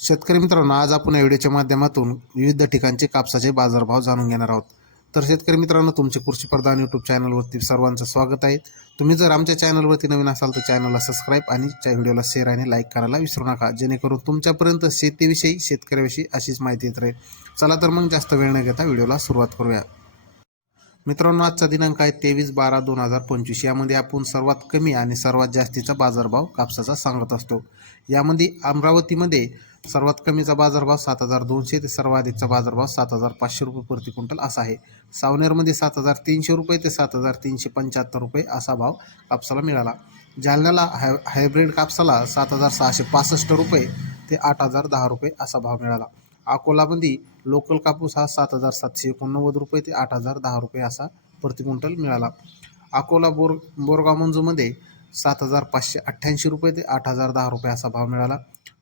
शेतकरी मित्रांनो, आज आपण या व्हिडिओच्या माध्यमातून विविध ठिकाणचे कापसाचे बाजारभाव जाणून घेणार आहोत. तर शेतकरी मित्रांनो, तुमचे कृषी प्रधान यूट्यूब चॅनलवरती सर्वांचं स्वागत आहे. तुम्ही जर आमच्या चॅनलवरती नवीन असाल तर चॅनलला सबस्क्राईब आणि व्हिडिओला शेअर आणि लाईक करायला विसरू नका, जेणेकरून तुमच्यापर्यंत शेतीविषयी शेतकऱ्याविषयी अशीच माहिती येत राहील. चला तर मग जास्त वेळ न घेता व्हिडिओला सुरुवात करूया. मित्रांनो, आजचा दिनांक आहे 23/12/2025. यामध्ये आपण सर्वात कमी आणि सर्वात जास्तीचा बाजारभाव कापसाचा सांगत असतो. यामध्ये अमरावतीमध्ये सर्वात कमीचा बाजारभाव 7,200 ते सर्वाधिकचा बाजारभाव 7,500 रुपये प्रति क्विंटल असा आहे. सावनेरमध्ये 7,300 रुपये ते 7,375 रुपये असा भाव कापसाला मिळाला. जालन्याला हायब्रिड कापसाला 7,665 रुपये ते 8,010 रुपये असा भाव मिळाला. अकोलामध्ये लोकल कापूस हा 7,789 रुपये ते 8,010 रुपये असा प्रति क्विंटल मिळाला. अकोला बोरगाव मंजूमध्ये 7,588 रुपये ते 8,010 रुपये असा भाव मिळाला.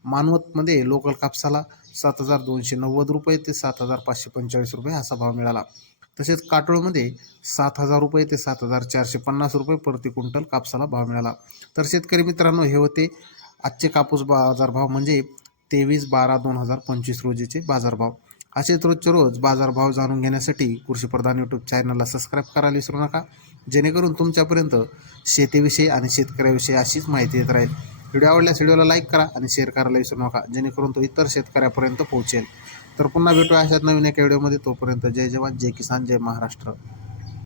मानवतमध्ये लोकल कापसाला 7,290 रुपये ते 7,545 रुपये असा भाव मिळाला. तसेच काटोळमध्ये 7,000 रुपये ते 7,450 रुपये प्रति क्विंटल कापसाला भाव मिळाला. तर शेतकरी मित्रांनो, हे होते आजचे कापूस बाजारभाव, म्हणजे 23/12/2025 रोजीचे बाजारभाव. असेच रोजचे रोज बाजारभाव जाणून घेण्यासाठी कृषीप्रधान यूट्यूब चॅनलला सबस्क्राईब करायला विसरू नका, जेणेकरून तुमच्यापर्यंत शेतीविषयी आणि शेतकऱ्याविषयी अशीच माहिती येत राहील. व्हिडिओ आवडल्यास व्हिडिओला लाईक करा आणि शेअर करायला विसरू नका, जेणेकरून तो इतर शेतकऱ्यापर्यंत पोहोचेल. तर पुन्हा भेटूया अशाच नवीन एका व्हिडिओमध्ये. तोपर्यंत जय जवान, जय किसान, जय महाराष्ट्र.